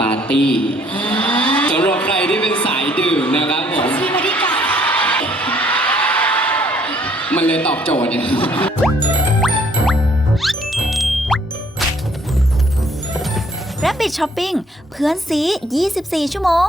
ปาร์ตี้อ่าสำหรับใครที่เป็นสายดื่มนะครับผม ที่บริการมันเลยตอบโจทย์เนี่ย Rabbit Shopping เพื่อนซี 24 ชั่วโมง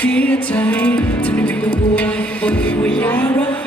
เสียใจทำให้เพียงตัวป่วยบอกเพียงว่าอย่ารัก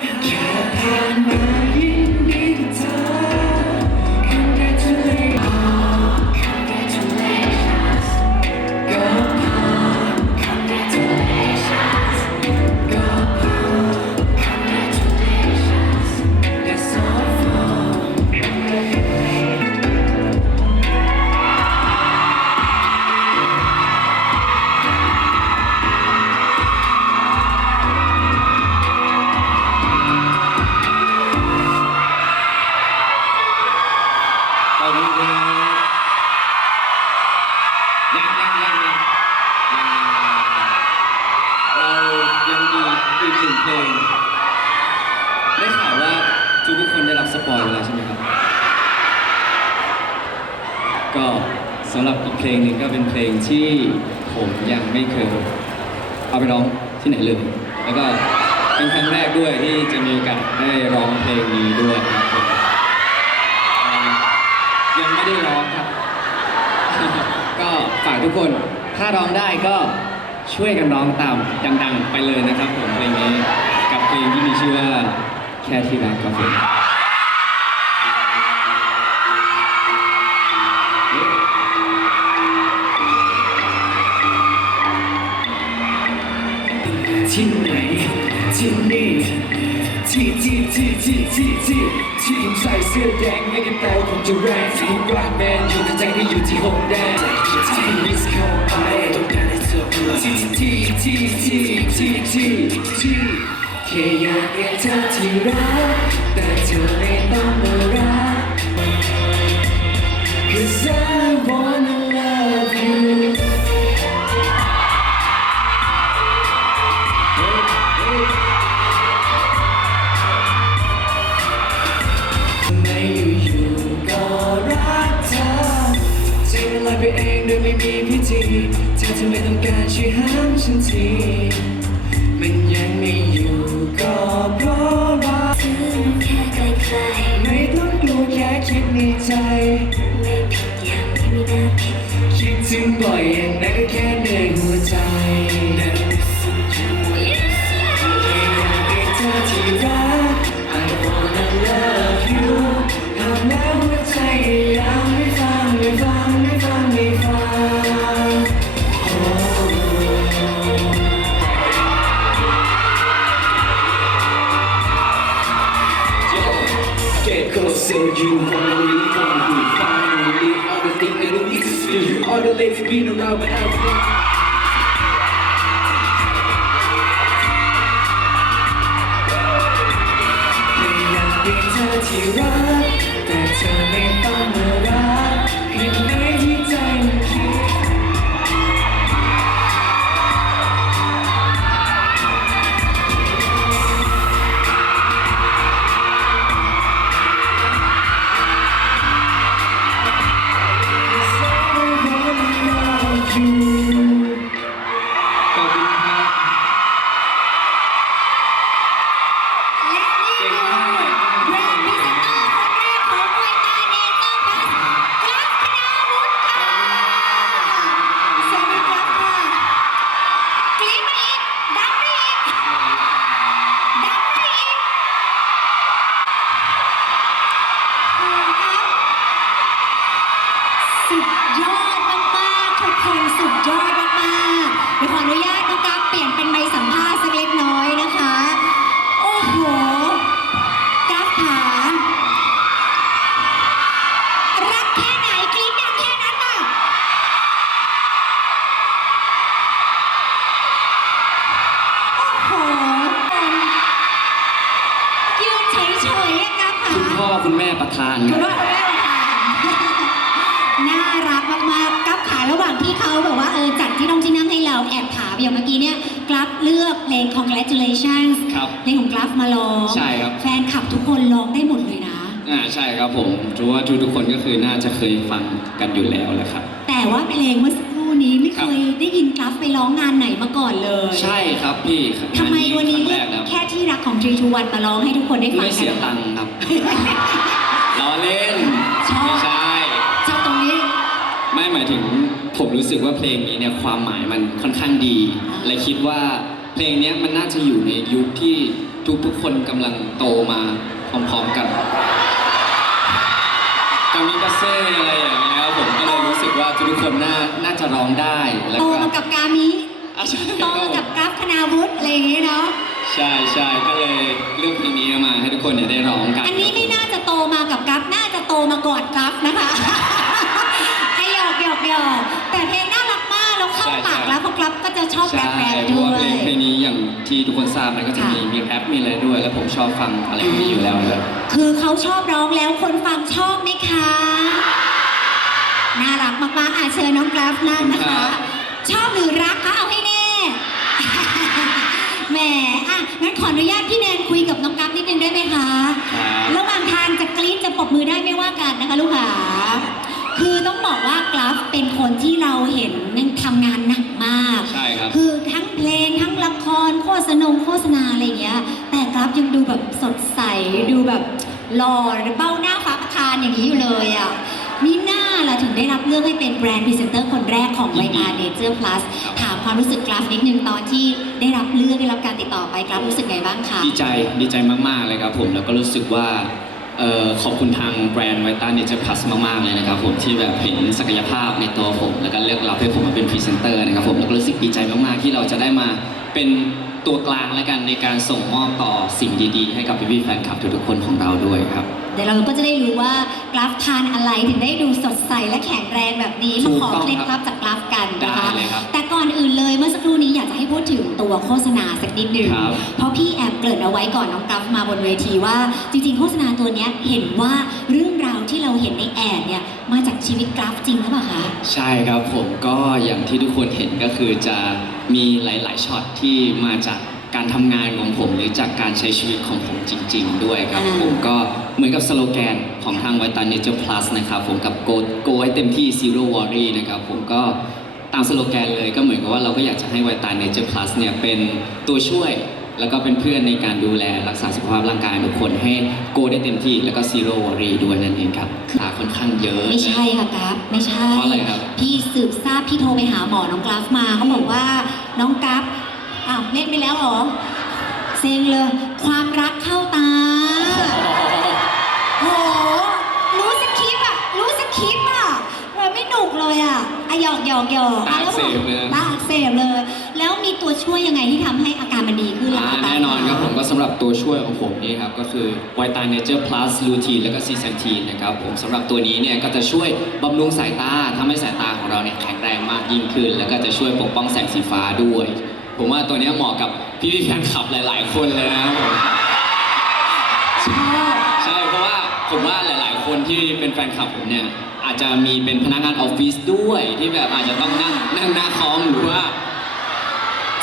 เป็นครั้งแรกด้วยที่จะมีโอกาสได้ร้องเพลงนี้ด้วยครับผมอ่อยังไม่ได้ร้องครับ ก็ฝากทุกคนถ้าร้องได้ก็ช่วยกันร้องตามดัง ๆ ไปเลยนะครับผมเพลงนี้กับเพลงที่มีชื่อว่าแค่ที่รักครับผม ที่ที่ที่ที่ที่ผมใส่เสื้อแดงไม่ได้แปลว่าผมจะแรงที่ผมรักแมนอยู่แต่ใจก็อยู่ที่หงแดงที่มิสเข้าไปที่ที่ที่ที่ที่ที่ที่แค่อยากเรียกเธอที่รักแต่เธอไม่ต้องมารัก Cause I wanna love you ไปเองโดยไม่มีพิธีเธอไม่ต้องการช่วยห้ามฉันทีมันยังไม่อยู่ก็เพราะรักถึงแค่ใกล้ไม่ต้องกลัวแค่คิดในใจ ไม่ผิดอย่างไม่มีน่าผิดคิดถึงบ่อย said you finally come through Finally, all the things that we used to do All the legs beat around but now ที่รักแต่เธอไม่ต้อง ระหว่างที่เขาแบบว่าเออจัดที่น้องที่นั่งให้เราแอบถามอย่างเมื่อกี้เนี่ยกราฟเลือกเพลง congratulations ครับเพลงของกราฟมาร้องใช่ครับ แฟนคลับทุกคนร้องได้หมดเลยนะ อ่าใช่ครับผมถือว่าทุกๆคนก็คือน่าจะเคยฟังกันอยู่แล้วแหละครับ แต่ว่าเพลงเมื่อสักครู่นี้ไม่เคยได้ยินกราฟไปร้องงานไหนมาก่อนเลยใช่ครับพี่ครับทำไมวันนี้ครั้งเลืแรอกกนะครับแค่ที่รักของ Tree to One มาร้องให้ทุกคนได้ฟังไม่กัเสียน ตังค์ครับ ล้อเล่นชอบ ไม่ใช่ ชอบตรงนี้ ไม่หมายถึง ผมรู้สึกว่าเพลงนี้เนี่ยความหมายมันค่อนข้างดีอ่าและคิดว่าเพลงเนี้ยมันน่าจะอยู่ในยุคที่ทุกๆคนกำลังโตมาพร้อมๆกันกามิกาเซ่อะไรอย่างเงี้ยครับผมก็เลยรู้สึกว่าทุกๆคนน่าน่าจะร้องได้แล้วโตก็มากับกามิอะใช่โตมากับกราฟคณาวุฒิอะไรอย่างงี้เนาะใช่ใช่ก็เลยเลือกเพลงนี้มาให้ทุกคนเนี่ยได้ร้องกัน อันนี้ไม่น่าจะโตมากับกราฟน่าจะโตมาก่อนกราฟนะคะ ราะกราฟก็จะชอบแรใช่ปแรปเพราะด้วว่าเพลยงเพลงนี้อย่างที่ทุกคนทราบมันก็จะมีค่ะมีแรปมีอะไรด้วย แล้วผมชอบฟังอะไรแบบนี้อยู่แล้วเลยคือเขาชอบร้องแล้วคนฟังชอบไหมคะ น่ารักมากๆอะเชิญน้องกราฟนั่งนะครัคะบชอบหรือรักคะเอาให้แน่ แหมอะงั้นขออนุญาตพี่แนนคุยกับน้องกราฟนิดนึงได้ไหมคะ ครับ ระหว่างทางจะกรี๊ดจะปรบมือได้ไม่ว่ากันนะคะลูกหา คือต้องบอกว่ากราฟเป็นคนที่เราเห็นทำงานหนักมาก ใช่ครับ คือทั้งเพลงทั้งละครโฆษณงโฆษณาอะไรอย่างเงี้ย แต่กราฟยังดูแบบสดใสดูแบบหล่อเบ้าหน้าฟ้าประทานอย่างนี้อยู่เลยอะนี่หน้าล่ะถึงได้รับเลือกให้เป็นแบรนด์พรีเซนเตอร์คนแรกของไวอาร์เนเจอร์พลัสถามความรู้สึกกราฟนิดนึงตอนที่ได้รับเลือกได้รับการติดต่อไปกราฟรู้สึกไงบ้างคะ ดีใจดีใจมากๆเลยครับผมแล้วก็รู้สึกว่าเอ่อขอบคุณทางแบรนด์ไวต้าเนเจอร์พลัสมากๆเลยนะครับผมที่แบบเห็นศักยภาพในตัวผม แล้วก็เลือกรับให้ผมมาเป็นพรีเซนเตอร์นะครับผมแล้วก็รู้สึกดีใจมากๆที่เราจะได้มาเป็นตัวกลางและกันในการส่งมอบต่อสิ่งดีๆ ให้กับพี่ๆแฟนคลับทุกๆคนของเราด้วยครับ เดี๋ยวเราก็จะได้รู้ว่ากราฟทานอะไรถึงได้ดูสดใสและแข็งแรงแบบนี้ถูมากขอต้องเคล็ดครับลับจากกราฟกันนะคะ ได้เลยครับแต่ก่อนอื่นเลยเมื่อสักครู่นี้อยากจะให้พูดถึงตัวโฆษณาสักนิดหนึ่งครับ เพราะพี่แอบ เกริ่นเอาไว้ก่อนน้องกราฟมาบนเวทีว่า จริงๆโฆษณาตัวเนี้ยเห็นว่าเรื่องราวที่เราเห็นในแอดเนี่ยมาจากชีวิตกราฟจริงหรือเปล่าคะใช่ครับผมก็อย่างที่ทุกคนเห็นก็คือจะมีหลาย ๆช็อตที่มาจากการทำงานของผมหรือจากการใช้ชีวิตของผมจริง ๆ ด้วยครับอ่าผมก็เหมือนกับสโลแกนของทาง v i t a Nature Plus นะครับผมกับ Go Go ให้เต็มที่ Zero Worry นะครับผมก็ตามสโลแกนเลยก็เหมือนกับว่าเราก็อยากจะให้ v i t a Nature Plus เนี่ยเป็นตัวช่วย แล้วก็เป็นเพื่อนในการดูแลรักษาสุขภาพร่างกายทุกคนให้ Go ได้เต็มที่ แล้วก็ Zero Worry ด้วยนั่นเองครับตาค่อนข้างเยอะ ไม่ใช่ค่ะกราฟไม่ใช่เพราะอะไรครับ พี่สืบทราบพี่โทรไปหาหมอน้องกราฟมาเขาบอกว่าน้องกราฟอ้าวเล่นไปแล้วเหรอเซ็งเลยความรักเข้าตาโหรู้สคริปต์อะรู้สคริปต์อะเออไม่หนุกเลยอะอะหยอกหยอกหยอกตาอักเสบเลย ตาอักเสบเลย แล้วมีตัวช่วยยังไงที่ทำให้อาการมันดีขึ้นล่ะอ่าคะแน่นอนครับผมก็สำหรับตัวช่วยของผมนี่ครับ ก็คือ v i t a Nature Plus Lutein แล้วก็ c ี a n t i n นะครับผมสำหรับตัวนี้เนี่ยก็จะช่วยบำรุงสายตาทำให้สายตาของเราเนี่ยแข็งแรงมากยิ่งขึ้น แล้วก็จะช่วยปกป้องแสงสีฟ้าด้วย ผมว่าตัวเนี้ยเหมาะกับพี่ๆแฟนคลับหลาย ๆ คนเลยนะครับผม ชอบใช่เพราะว่าผมว่าหลาย ๆ คนที่เป็นแฟนคลับผมเนี่ยอาจจะมีเป็นพนักงานออฟฟิศด้วยที่แบบอาจจะต้องนั่งนั่งหน้าคอมหรือว่า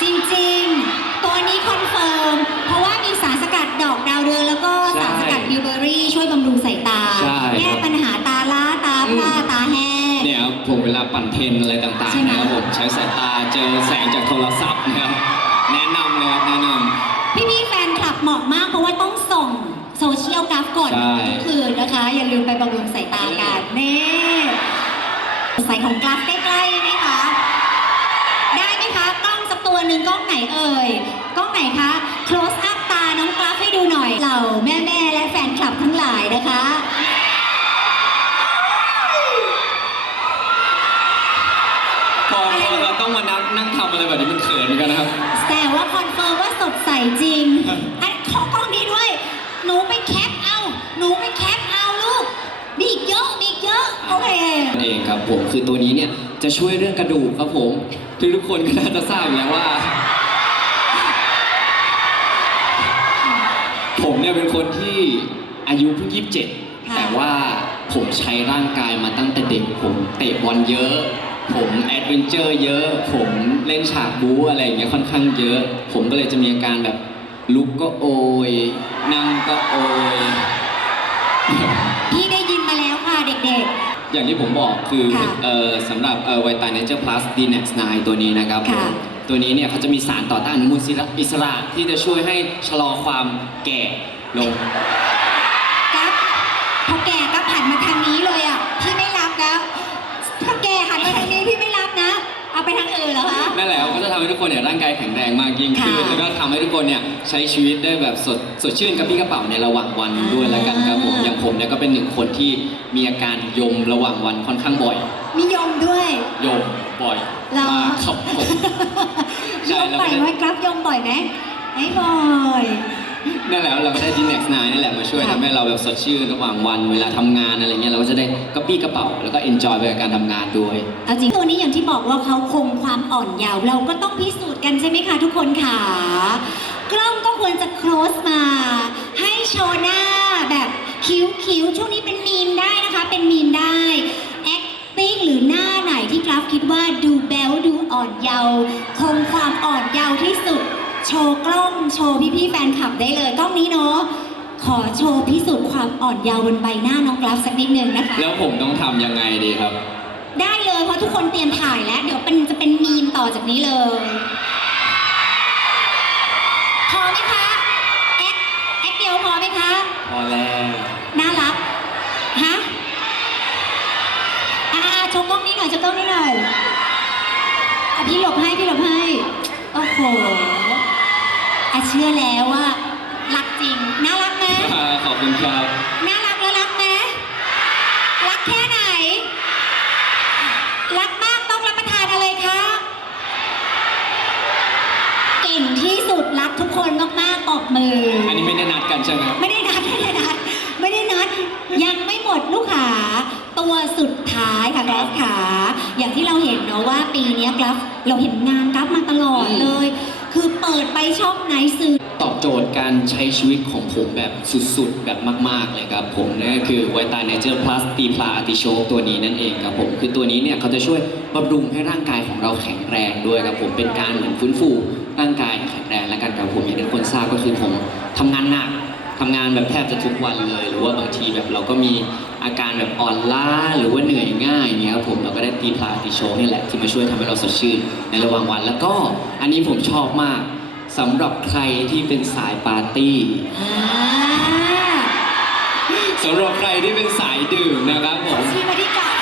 จริงๆ ตัวนี้คอนเฟิร์ม เพราะว่ามีสารสกัดดอกดาวเรืองแล้วก็ใช่สารสกัดบิวเบอรี่ ช่วยบำรุงสายตา ใช่ แก้ปัญหาตาล้าตาพร่าอืมตาแห้ง เนี่ยครับผมเวลาปั่นเทรนอะไรต่างใช่ๆไหม นะครับผมใช้สายตาเจอแสงจากโทรศัพท์นะครับแนะนำเลยครับแนะนพี่ๆแฟนคลับเหมาะมากเพราะว่าต้องส่งโซเชียลกราฟก่อนใช่ทุกคืนนะคะ อย่าลืมไปบำรุงสายตากันนี่ใส่ของกราฟใกล้ๆไหม ตัวหนึ่งกล้องไหนเอ่ยกล้องไหนคะ close up ตาน้องกราฟให้ดูหน่อยเหล่าแม่ๆและแฟนคลับทั้งหลายนะคะำพอพอเราต้องมานั่งนั่งทำอะไรแบบนี้มันเขินเหมือนกันนะครับ แต่ว่าคอนเฟิร์มว่าสดใสจริงอันขอกล้องนี้ด้วย หนูไปแคปเอา หนูไปแคปเอาลูกมีอีกเยอะมีอีกเยอะโอเค นั่นเองครับผมคือตัวนี้เนี่ย จะช่วยเรื่องกระดูกครับผมทุกทุกๆคนก็น่าจะทราบอยู่แล้วว่า ผมเนี่ยเป็นคนที่อายุเพิ่งยี่สิบเจ็ดค่ะแต่ว่าผมใช้ร่างกายมาตั้งแต่เด็กผมเตะบอลเยอะ ผมแอดเวนเจอร์เยอะ ผมเล่นฉากบู๊อะไรอย่างเงี้ยค่อนข้างเยอะ ผมก็เลยจะมีอาการแบบลุกก็โอยนั่งก็โอยพี่ได้ยินมาแล้วค่ะเด็ก อย่างที่ผมบอกคือค่ะเอ่อสำหรับเอ่อไวตาเนเจอร์พลัสดีเน็กซ์ไตัวนี้นะครับค่ะผมตัวนี้เนี่ยเขาจะมีสารต่อต้านอนุมูลอิสระที่จะช่วยให้ชะลอความแก่ลงำให้ทุกคนเนี่ยร่างกายแข็งแรงมากยิ่งขึ้น ค่ะแล้วก็ทำให้ทุกคนเนี่ยใช้ชีวิตได้แบบสดสดชื่นกับพี่กระเป๋าในระหว่างวันด้วยแล้วกันครับผมอ่า อย่างผมเนี่ยก็เป็นหนึ่งคนที่มีอาการยมระหว่างวันค่อนข้างบ่อย มียมด้วย ยมบ่อยเหรอ มากครับผม ใช่ยมแล้วบ่อยก็ไหมได้กราฟยมบ่อยไหมไม่บ่อย นั่นแหละเราก็ได้ดีเน็กซ์นนี่แหละมาช่วยค่ะทำให้เราแบบสดชื่นระหว่างวันเวลาทำงานอะไรเงี้ยเราก็จะได้กระปี้กระเป๋าแล้วก็เอนจอยไปกับการทำงานด้วย เอาจริงตัวนี้อย่างที่บอกว่าเขาคงความอ่อนเยาว์เราก็ต้องพิสูจน์กันใช่ไหมคะทุกคนค่ะ กล้องก็ควรจะ close มา ให้โชว์หน้าแบบคิ้วคิ้วๆช่วงนี้เป็นมีมได้นะคะ เป็นมีมได้ acting หรือหน้าไหนที่กราฟคิดว่าดูแบลดูอ่อนเยาว์คงความอ่อนเยาว์ที่สุด โชว์กล้องโชว์พี่ๆแฟนคลับได้เลยกล้องนี้เนาะขอโชว์พิสูจน์ความอ่อนเยาว์บนใบหน้าน้องกราฟสักนิดนึงนะคะ แล้วผมต้องทำยังไงดีครับ ได้เลยเพราะทุกคนเตรียมถ่ายแล้ว เดี๋ยวเป็นจะเป็นมีมต่อจากนี้เลยพอไหมคะแอคแอคเดียวพอไหมคะพอแล้วน่ารักฮะอ่าโชว์กล้องนี้หน่อยโชว์กล้องนี้หน่อยอะพี่หลบให้พี่หลบให้โอ้โห อะเชื่อแล้วว่ารักจริง น่ารักไหมขอบคุณครับน่ารักแล้วรักไหมรักแค่ไหน รักมากต้องรับประทานอะไรคะ เก่งที่สุดรักทุกคนมากๆตบมืออันนี้ไม่ได้นัดกันใช่ไหมไม่ได้นัดไม่ได้นัดไม่ได้นัดยังไม่หมดลูกขาตัวสุดท้ายค่ะกราฟขาอย่างที่เราเห็นเนาะว่าปีเนี้ยกราฟเราเห็นงานกราฟมาตลอดอืมเลยคือเปิดไปช่องไหนสื่อ ตอบโจทย์การใช้ชีวิตของผมแบบสุดๆ แบบมาก ๆ เลยครับผมนั่นก็คือไวตาเนเจอร์พลัสตีพลาอาติโชคตัวนี้นั่นเองครับผม คือตัวนี้เนี่ยเขาจะช่วยบำรุงให้ร่างกายของเราแข็งแรงด้วยครับผมเป็นการเหมือนฟื้นฟูร่างกายให้แข็งแรงและกันครับผมอย่างที่คนทราบก็คือผมทำงานหนักทำงานแบบแทบจะทุกวันเลย หรือว่าบางทีแบบเราก็มีอาการแบบอ่อนล้าหรือว่าเหนื่อยง่ายอย่างเงี้ยครับผมเราก็ได้ตีพลาอาติโชคนี่แหละที่มาช่วยทำให้เราสดชื่นในระหว่างวันแล้วก็อันนี้ผมชอบมาก สำหรับใครที่เป็นสายปาร์ตี้อ่าสำหรับใครที่เป็นสายดื่มนะครับผมชี้มาที่กราฟ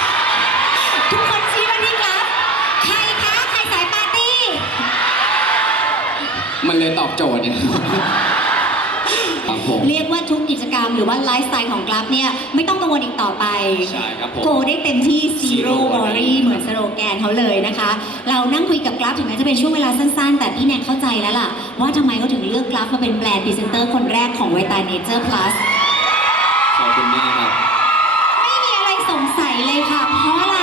ทุกคนชี้มาที่กราฟใครคะใครสายปาร์ตี้ มันเลยตอบโจทย์เนี่ยครับ ผมเรียกว่าทุกกิจกรรมหรือว่าไลฟ์สไตล์ของกราฟเนี่ยไม่ต้องกังวลอีกต่อไปใช่ครับผม โกได้เต็มที่ zero Zero worry worry เหมือนสโลแกนเขาเลยนะคะ เรานั่งคุยกับกราฟถึงแม้จะเป็นช่วงเวลาสั้นๆ แต่พี่แนกเข้าใจแล้วล่ะ ว่าทำไมเขาถึงเลือกกราฟมาเป็นแบรนด์พรีเซนเตอร์คนแรกของไวตาเนเจอร์พลัสขอบคุณมากครับ ไม่มีอะไรสงสัยเลยค่ะ เพราะอะไร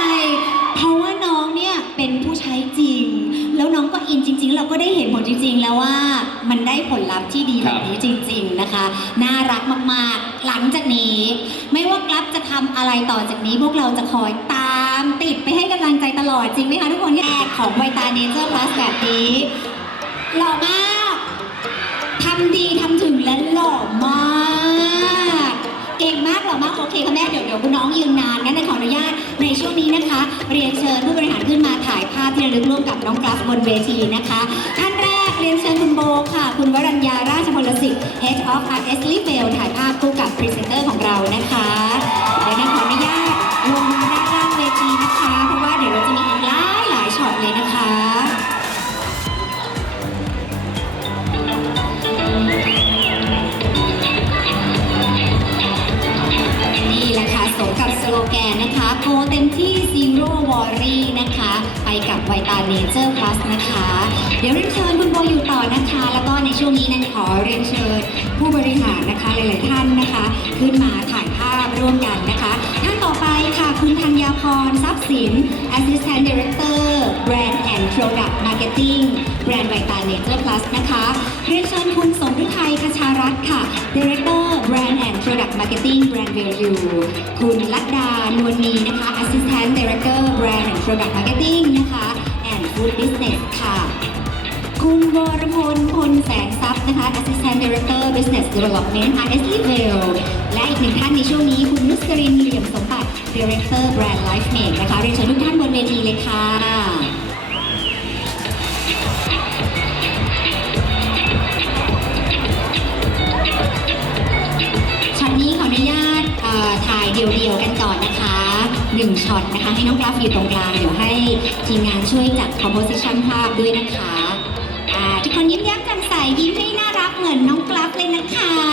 เพราะว่าน้องเนี่ยเป็นผู้ใช้จริง แล้วน้องก็อินจริง ๆ เราก็ได้เห็นผลจริง ๆ แล้วว่า มันได้ผลลัพธ์ที่ดีคแบรับบนี้จริง ๆนะคะ น่ารักมากๆ หลังจากนี้ ไม่ว่ากลับจะทำอะไรต่อจากนี้ พวกเราจะคอยตามติดไปให้กำลังใจตลอดจริงไหมคะทุกคนแอกของไวตาเนเจอร์พลัสแบบนี้หล่อมากทำดีทำถึงและหล่อมากเก่งมากหล่อมากโอเคค่ะแม่เดี๋ยวเดี๋ยวคุณน้องยืนนานงั้นขออนุญาตในช่วงนี้นะคะ เรียนเชิญผู้บริหารขึ้นมาถ่ายภาพที่ระลึกร่วมกับน้องกราฟบนเวทีนะคะท่าน of RS l e f e l ถ่ายภาพคู่กับพรีเซนเตอร์ของเรานะคะเดี๋ยวนั้นขออนุญาตลงมาด้านล่างเวทีนะคะ เพราะว่าเดี๋ยวเราจะมีอีกหลายหลายช็อตเลยนะคะนี่แหละค่ะสมกับสโลแกนนะคะโกเต็มที่ Zero Worry นะคะ ไปกับไวตาเนเจอร์ Plus นะคะ เดี๋ยวเรียนเชิญคุณโบอยู่ต่อ ผู้บริหารนะคะหลาย ๆ ท่านนะคะ ขึ้นมาถ่ายภาพร่วมกันนะคะ ท่านต่อไปค่ะคุณธัญญาพรทรัพย์สิน Assistant Director Brand and Product Marketing แบรนด์ไวตาเนเจอร์ Plus นะคะเรียนเชิญคุณสมฤทัยคชารัตน์ค่ะ Director Brand and Product Marketing Brand Value คุณลัดดานวลนีนะคะ Assistant Director Brand and Product Marketing นะคะ and Food Business ค่ะ คุณวรพลพลแสนทรัพย์นะคะ Assistant Director Business Development RSE v a l และอีกหนึ่งท่านในช่วงนี้คุณนุสรินเหลี่ยมสมบัติ Director Brand Life Mate นะคะเรียนเชิญทุกท่านบนเวทีเลยค่ะช็อตนี้ขออนุญาตถ่ายเดี่ยวๆกันก่อนนะคะหนึ่งช็อตนะคะ ให้น้องกราฟอยู่ตรงกลาง เดี๋ยวให้ทีมงานช่วยจัด composition ภาพด้วยนะคะ คนยิ้มแย้มแจ่มใสยิ้มให้น่ารักเหมือนน้องกราฟเลยนะคะ